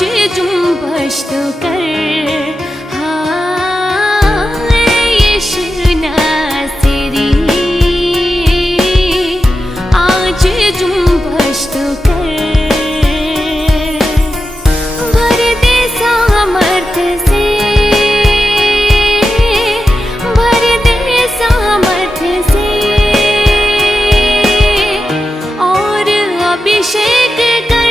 आज जुम्बश तो कर, हाँ यीशु नासरी, आज जुम्बश तो कर। भर दे सामर्थ्य से, भर दे सामर्थ्य से, और अभिषेक कर।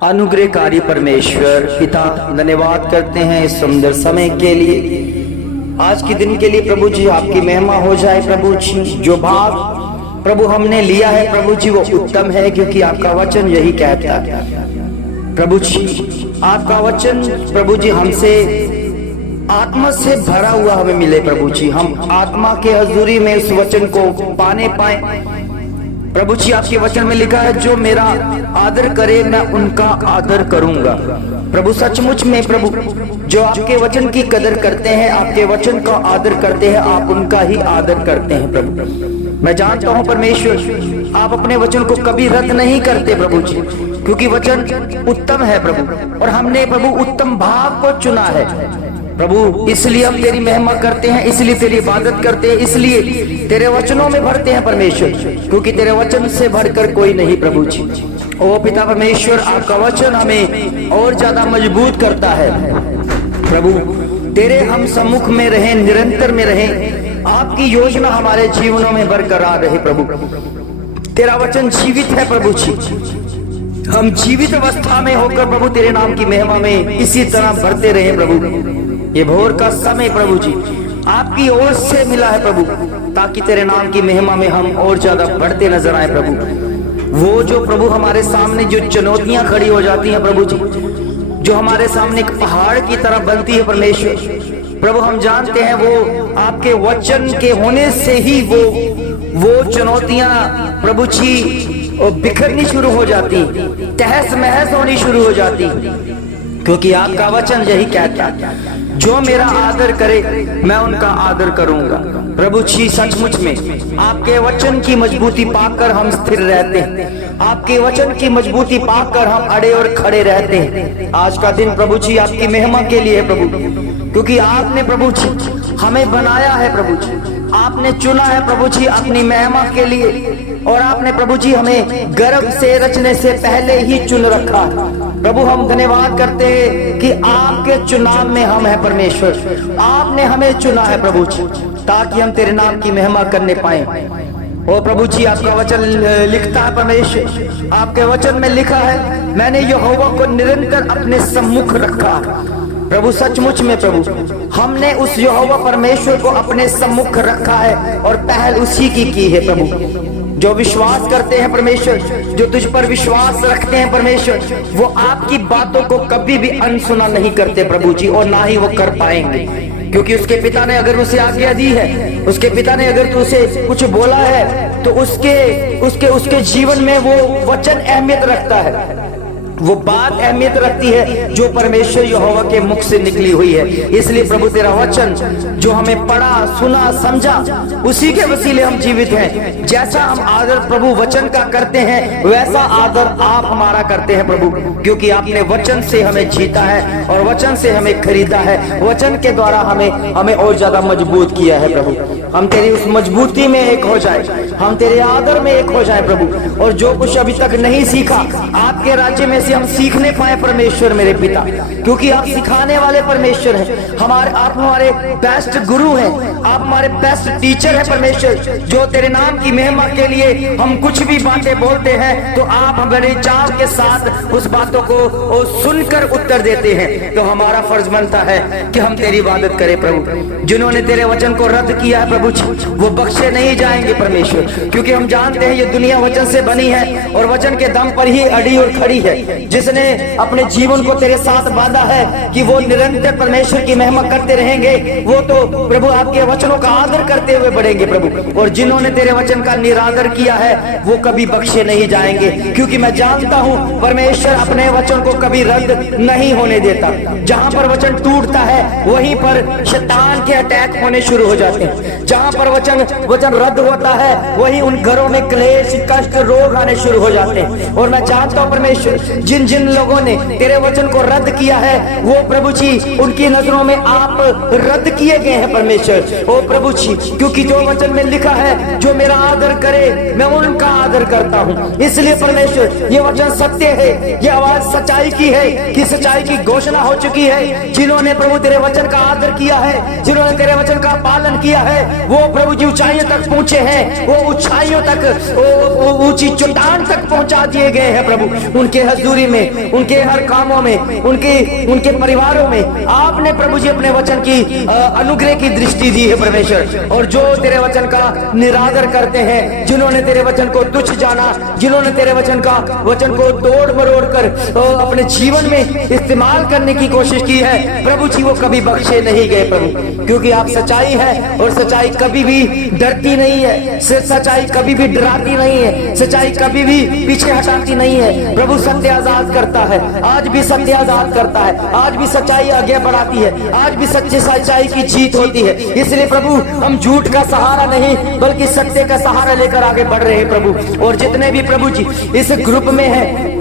अनुग्रहकारी परमेश्वर पिता, धन्यवाद करते हैं इस सुंदर समय के लिए, आज के दिन के लिए। प्रभु जी आपकी महिमा हो जाए। प्रभु जी जो भाग प्रभु हमने लिया है प्रभु जी वो उत्तम है, क्योंकि आपका वचन यही कहता है प्रभु जी। आपका वचन प्रभु जी हमसे आत्मा से भरा हुआ हमें मिले प्रभु जी, हम आत्मा के हजूरी में उस वचन को पाने पाए प्रभु जी। आपके वचन में लिखा है जो मेरा आदर करे मैं उनका आदर करूंगा। प्रभु सचमुच में प्रभु जो आपके वचन की कदर करते हैं, आपके वचन का आदर करते हैं, आप उनका ही आदर करते हैं प्रभु। मैं जानता हूं परमेश्वर आप अपने वचन को कभी रद्द नहीं करते प्रभु जी, क्योंकि वचन उत्तम है प्रभु, और हमने प्रभु उत्तम भाव को चुना है प्रभु। इसलिए हम तेरी महिमा करते हैं, इसलिए तेरी इबादत करते हैं, इसलिए तेरे वचनों में भरते हैं परमेश्वर, क्योंकि तेरे वचन से भरकर कोई नहीं प्रभु जी। ओ पिता परमेश्वर आपका वचन हमें और ज्यादा मजबूत करता है प्रभु। तेरे हम सम्मुख में रहें, निरंतर में रहें, आपकी योजना हमारे जीवनों में बरकरार रहे प्रभु। तेरा वचन जीवित है प्रभु जी, हम जीवित अवस्था में होकर प्रभु तेरे नाम की महिमा में इसी तरह बढ़ते रहे प्रभु। ये भोर का समय प्रभु जी आपकी ओर से मिला है प्रभु, ताकि तेरे नाम की महिमा में हम और ज्यादा बढ़ते नजर आए प्रभु। वो जो प्रभु हमारे सामने जो चुनौतियां खड़ी हो जाती हैं प्रभु जी, जो हमारे सामने एक पहाड़ की तरह बनती है परमेश्वर प्रभु, हम जानते हैं वो आपके वचन के होने से ही वो चुनौतियां प्रभु जी बिखरनी शुरू हो जाती, तहस महस होनी शुरू हो जाती, क्योंकि आपका वचन यही कहता जो मेरा आदर करे मैं उनका आदर करूंगा प्रभु जी। सचमुच में आपके वचन की मजबूती पाकर हम स्थिर रहते हैं, आपके वचन की मजबूती पाकर हम अड़े और खड़े रहते हैं। आज का दिन प्रभु जी आपकी महिमा के लिए है प्रभु, क्योंकि आपने प्रभु जी हमें बनाया है प्रभु जी, आपने चुना है प्रभु जी अपनी महिमा के लिए, और आपने प्रभु जी हमें गर्भ से रचने से पहले ही चुन रखा प्रभु। हम धन्यवाद करते हैं कि आपके चुनाव में हम हैं परमेश्वर, आपने हमें चुना है प्रभु जी, ताकि हम तेरे नाम की महिमा करने पाए। और प्रभु जी आपका वचन लिखता है परमेश्वर, आपके वचन में लिखा है मैंने यहोवा को निरंतर अपने सम्मुख रखा प्रभु। सचमुच में प्रभु हमने उस यहोवा परमेश्वर को अपने सम्मुख रखा है, और पहल उसी की है प्रभु। जो विश्वास करते हैं परमेश्वर, जो तुझ पर विश्वास रखते हैं परमेश्वर, वो आपकी बातों को कभी भी अनसुना नहीं करते प्रभु जी, और ना ही वो कर पाएंगे, क्योंकि उसके पिता ने अगर उसे आज्ञा दी है, उसके पिता ने अगर तो उसे कुछ बोला है, तो उसके जीवन में वो वचन अहमियत रखता है, वो बात अहमियत रखती है जो परमेश्वर यहोवा के मुख से निकली हुई है। इसलिए प्रभु तेरा वचन जो हमें पढ़ा सुना समझा, उसी के वसीले हम जीवित हैं। जैसा हम आदर प्रभु वचन का करते हैं, वैसा आदर आप हमारा करते हैं प्रभु, क्योंकि आपने वचन से हमें जीता है और वचन से हमें खरीदा है, वचन के द्वारा हमें और ज्यादा मजबूत किया है प्रभु। हम तेरी उस मजबूती में एक हो जाए, हम तेरे आदर में एक हो जाए प्रभु, और जो कुछ अभी तक नहीं सीखा आपके राज्य में से हम सीखने पाए परमेश्वर मेरे पिता, क्योंकि आप सिखाने वाले परमेश्वर हैं। आप हमारे बेस्ट गुरु हैं, आप हमारे बेस्ट टीचर हैं परमेश्वर, जो तेरे नाम की महिमा के लिए हम कुछ भी बातें बोलते हैं तो आप बड़े चाव के साथ उस बातों को सुनकर उत्तर देते हैं। तो हमारा फर्ज बनता है कि हम तेरी इबादत करें प्रभु। जिन्होंने तेरे वचन को रद्द किया है प्रभु जी, वो बख्शे नहीं जाएंगे परमेश्वर, क्योंकि हम जानते हैं ये दुनिया वचन से बनी है और वचन के दम पर ही अड़ी और खड़ी है। जिसने अपने जीवन को तेरे साथ बांधा है कि वो निरंतर परमेश्वर की महिमा करते रहेंगे, वो तो प्रभु आपके वचनों का आदर करते हुए बढ़ेंगे प्रभु। और जिन्होंने तेरे वचन का निरादर किया है वो कभी बख्शे नहीं जाएंगे, क्योंकि मैं जानता हूँ परमेश्वर अपने वचन को कभी रद्द नहीं होने देता। जहाँ पर वचन टूटता है वहीं पर शैतान के अटैक होने शुरू हो जाते हैं। जहाँ पर वचन रद्द होता है वहीं उन घरों में क्लेश कष्ट रोग आने शुरू हो जाते हैं। और मैं जानता हूँ परमेश्वर जिन जिन लोगों ने तेरे वचन को रद्द किया है वो प्रभु जी उनकी नजरों में आप रद्द किए गए हैं परमेश्वर। ओ प्रभु जी, क्योंकि जो वचन में लिखा है जो मेरा आदर करे मैं उनका आदर करता हूँ। इसलिए परमेश्वर ये वचन सत्य है, ये आवाज सच्चाई की है कि सच्चाई की घोषणा हो चुकी है। जिन्होंने प्रभु तेरे वचन का आदर किया है, जिन्होंने तेरे वचन का पालन किया है, वो प्रभु जी ऊंचाइयों तक पहुंचे हैं, वो ऊंचाइयों तक ऊंची चट्टान तक पहुंचा दिए गए हैं प्रभु। उनके हजूर हजूरी में, उनके हर कामों में, उनके परिवारों में आपने प्रभु जी अपने वचन की अनुग्रह की दृष्टि दी है परमेश्वर। और जो तेरे वचन का निरादर करते हैं, जिन्होंने तेरे वचन को तुच्छ जाना, जिन्होंने तेरे वचन को तोड़ मरोड़ कर अपने जीवन में इस्तेमाल करने की कोशिश की है, प्रभु जी वो कभी बख्शे नहीं गए प्रभु, क्योंकि आप सच्चाई है और सच्चाई कभी भी डरती नहीं है, सच्चाई कभी भी डराती नहीं है, सच्चाई कभी भी पीछे हटाती नहीं है। प्रभु सत्य आजाद करता है, आज भी सत्य आजाद करता है, आज भी सच्चाई आगे बढ़ाती है, आज भी सच्ची सच्चाई की जीत होती है। इसलिए प्रभु हम झूठ का सहारा नहीं बल्कि सत्य का सहारा लेकर आगे बढ़ रहे हैं प्रभु। और जितने भी प्रभु जी इस ग्रुप में हैं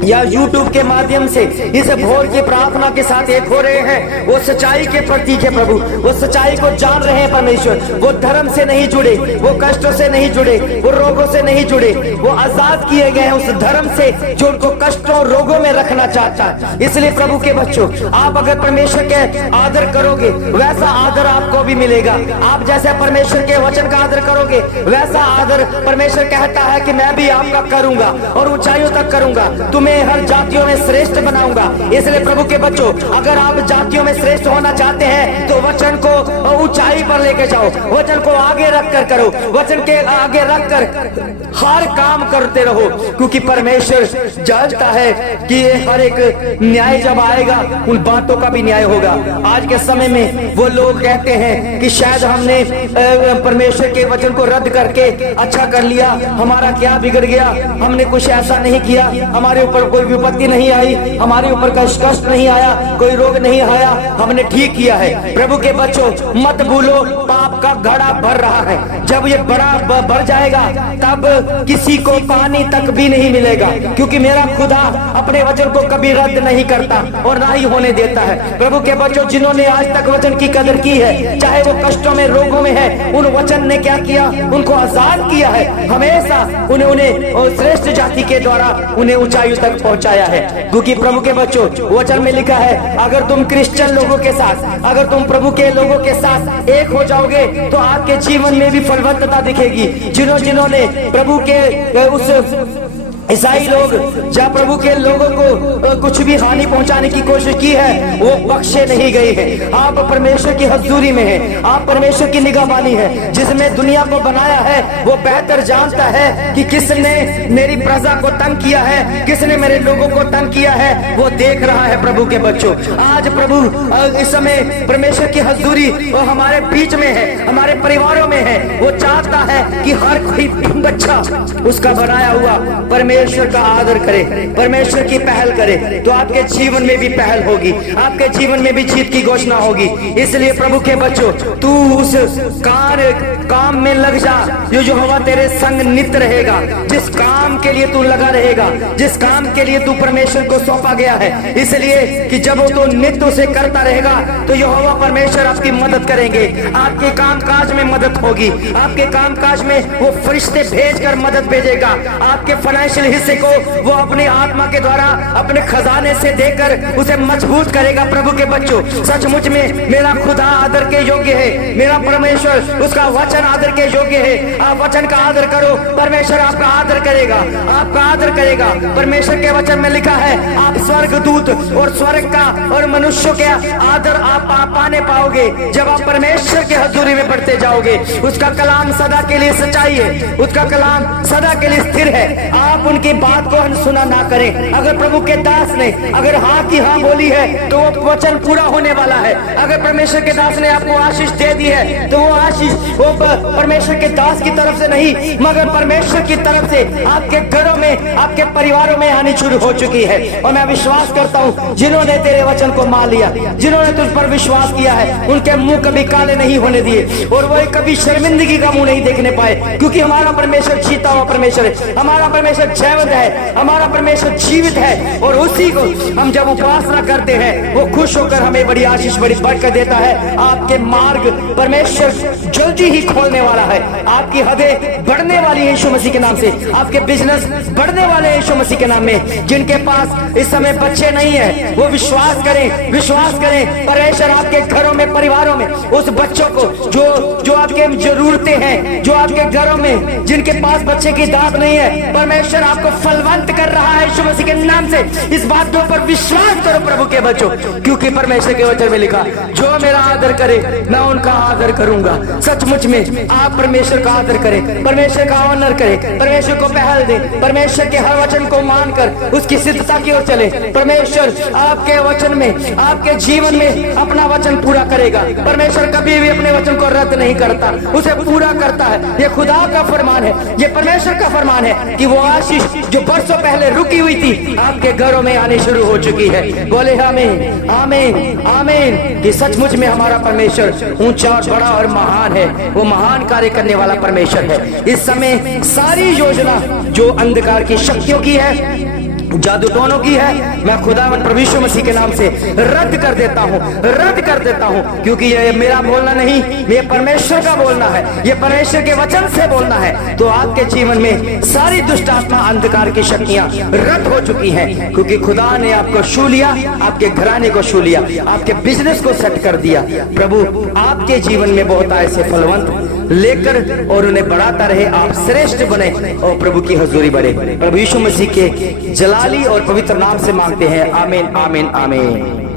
या YouTube के माध्यम से इस भोर की प्रार्थना के साथ एक हो रहे हैं, वो सच्चाई के प्रतीक है प्रभु, वो सच्चाई को जान रहे हैं परमेश्वर, वो धर्म से नहीं जुड़े, वो कष्टों से नहीं जुड़े, वो रोगों से नहीं जुड़े, वो आजाद किए गए हैं उस धर्म से जो उनको कष्टों रोगों में रखना चाहता है। इसलिए प्रभु के बच्चों, आप अगर परमेश्वर के आदर करोगे वैसा आदर आपको भी मिलेगा। आप जैसे परमेश्वर के वचन का आदर करोगे वैसा आदर परमेश्वर कहता है कि मैं भी आपका करूंगा और ऊंचाइयों तक करूंगा, तुम्हें हर जातियों में श्रेष्ठ बनाऊंगा। इसलिए प्रभु के बच्चों, अगर आप जातियों में श्रेष्ठ होना चाहते हैं तो वचन को ऊंचाई पर लेके जाओ, वचन को आगे रख कर करो, वचन के आगे रख कर हर काम करते रहो, क्योंकि परमेश्वर जानता है कि हर एक न्याय जब आएगा उन बातों का भी न्याय होगा। आज के समय में वो लोग कहते हैं कि शायद हमने परमेश्वर के वचन को रद्द करके अच्छा कर लिया, हमारा क्या बिगड़ गया, हमने कुछ ऐसा नहीं किया, हमारे ऊपर कोई विपत्ति नहीं आई, हमारे ऊपर कष्ट नहीं आया, कोई रोग नहीं आया, हमने ठीक किया है। प्रभु के बच्चों, मत भूलो पाप का घड़ा भर रहा है, जब ये बड़ा भर जाएगा तब किसी को पानी तक भी नहीं मिलेगा, क्योंकि मेरा खुदा अपने वचन को कभी रद्द नहीं करता और ना ही होने देता है। प्रभु के बच्चों, जिन्होंने आज तक वचन की कदर की है, चाहे वो कष्टों में रोगों में है, उन वचन ने क्या किया, उनको आजाद किया है, हमेशा उन्हें श्रेष्ठ जाति के द्वारा उन्हें ऊंचाई तक पहुंचाया है। क्योंकि प्रभु के बच्चों, वचन में लिखा है, अगर तुम क्रिश्चियन लोगों के साथ, अगर तुम प्रभु के लोगों के साथ एक हो जाओगे तो आपके जीवन में भी फलवत्ता दिखेगी। जिन्होंने प्रभु के उस ईसाई लोग जब प्रभु के लोगों को कुछ भी हानि पहुंचाने की कोशिश की है, वो बख्शे नहीं गए हैं। आप परमेश्वर की हजूरी में हैं, आप परमेश्वर की निगाहबानी है। जिसने दुनिया को बनाया है वो बेहतर जानता है कि किसने मेरी प्रजा को तंग किया है, किसने मेरे लोगों को तंग किया है, वो देख रहा है। प्रभु के बच्चों, आज प्रभु इस समय परमेश्वर की हजूरी हमारे बीच में है, हमारे परिवारों में है। वो चाहता है कि हर कोई बच्चा उसका बनाया हुआ परमेश्वर का आदर करे, परमेश्वर की पहल करे, तो आपके जीवन में भी पहल होगी, आपके जीवन में भी जीत की घोषणा होगी। इसलिए प्रभु के बच्चों, तू उस काम में लग जा जो यहोवा तेरे संग नित रहेगा। जिस काम के लिए तू लगा रहेगा, जिस काम के लिए तू परमेश्वर को सौंपा गया है, इसलिए कि जब वो तो नित्य उसे करता रहेगा तो यहोवा परमेश्वर आपकी मदद करेंगे, आपके कामकाज में मदद होगी, आपके कामकाज में वो फरिश्ते भेजकर मदद भेजेगा, आपके फाइनेंशियल हिस्से को वो अपनी आत्मा के द्वारा अपने खजाने से देकर उसे मजबूत करेगा। प्रभु के बच्चों, सचमुच में मेरा खुदा आदर के योग्य है, मेरा परमेश्वर उसका वचन आदर के योग्य है। आप वचन का आदर करो, परमेश्वर आपका आदर करेगा, आपका आदर करेगा। परमेश्वर के वचन में लिखा है, आप स्वर्ग दूत और स्वर्ग का और मनुष्यों के आदर आप पाने पाओगे जब आप परमेश्वर के हजूरी में बढ़ते जाओगे। उसका कलाम सदा के लिए सच्चाई है, उसका कलाम सदा के लिए स्थिर है। आप उनकी बात को अनसुना ना करें। अगर प्रभु के दास ने अगर हाँ की हाँ बोली है तो वो वचन पूरा होने वाला है। अगर परमेश्वर के दास ने आपको आशीष दे दी है तो वो आशीष वो परमेश्वर के दास की तरफ से नहीं मगर परमेश्वर की तरफ से आपके घरों में, आपके परिवारों में आनी शुरू हो चुकी है। और मैं विश्वास करता हूँ, जिन्होंने तेरे वचन को मान लिया, जिन्होंने तुझ पर विश्वास किया है, उनके मुंह कभी काले नहीं होने दिए और वो कभी शर्मिंदगी का मुंह नहीं देखने पाए, क्योंकि हमारा परमेश्वर जीता हुआ परमेश्वर है, हमारा परमेश्वर जयवंत है, हमारा परमेश्वर जीवित है। और उसी को हम जब उपासना करते हैं वो खुश होकर हमें बड़ी आशीष, बड़ी बरकत देता है। आपके मार्ग परमेश्वर जल्दी ही खोलने वाला है, आपकी हदें बढ़ने वाली है यीशु मसीह के नाम से, आपके बिजनेस बढ़ने वाले हैं यीशु मसीह के नाम में। जिनके पास इस समय बच्चे नहीं है वो विश्वास करें, विश्वास करें, परमेश्वर आपके घरों में, परिवारों में उस बच्चों को जो आपके जरूरतें हैं, जो आपके घरों में जिनके पास बच्चे की दाद नहीं है, परमेश्वर आप आपको फलवंत कर रहा है यीशु मसीह के नाम से। इस बात के ऊपर विश्वास करो प्रभु के बच्चों, क्योंकि परमेश्वर के वचन में लिखा, जो मेरा आदर करे मैं उनका आदर करूंगा। सचमुच में आप परमेश्वर का आदर करें, परमेश्वर का ऑनर करें, परमेश्वर को पहल दें, परमेश्वर के हर वचन को मानकर उसकी सिद्धता की ओर चले। परमेश्वर आपके वचन में, आपके जीवन में अपना वचन पूरा करेगा। परमेश्वर कभी भी अपने वचन को रद्द नहीं करता, उसे पूरा करता है। ये खुदा का फरमान है, ये परमेश्वर का फरमान है कि वो आशीष जो बरसों पहले रुकी हुई थी आपके घरों में आनी शुरू हो चुकी है। बोले आमीन, आमीन, आमीन। कि सचमुच में हमारा परमेश्वर ऊंचा और बड़ा और महान है, वो महान कार्य करने वाला परमेश्वर है। इस समय सारी योजना जो अंधकार की शक्तियों की है, जादू टोनों की है, मैं खुदावंद प्रभु यीशु मसीह के नाम से रद्द कर देता हूँ, रद्द कर देता हूँ। क्योंकि ये मेरा बोलना नहीं, ये परमेश्वर का बोलना है, ये परमेश्वर के वचन से बोलना है। तो आपके जीवन में सारी दुष्ट आत्मा, अंधकार की शक्तियां रद्द हो चुकी हैं, क्योंकि खुदा ने आपको छू लिया, आपके घराने को छू लिया, आपके बिजनेस को सेट कर दिया। प्रभु आपके जीवन में बहुत ऐसे फलवंत लेकर और उन्हें बढ़ाता रहे, आप श्रेष्ठ बने और प्रभु की हजूरी बढ़े। प्रभु यीशु मसीह के जलाली और पवित्र नाम से मांगते हैं, आमीन, आमीन, आमीन।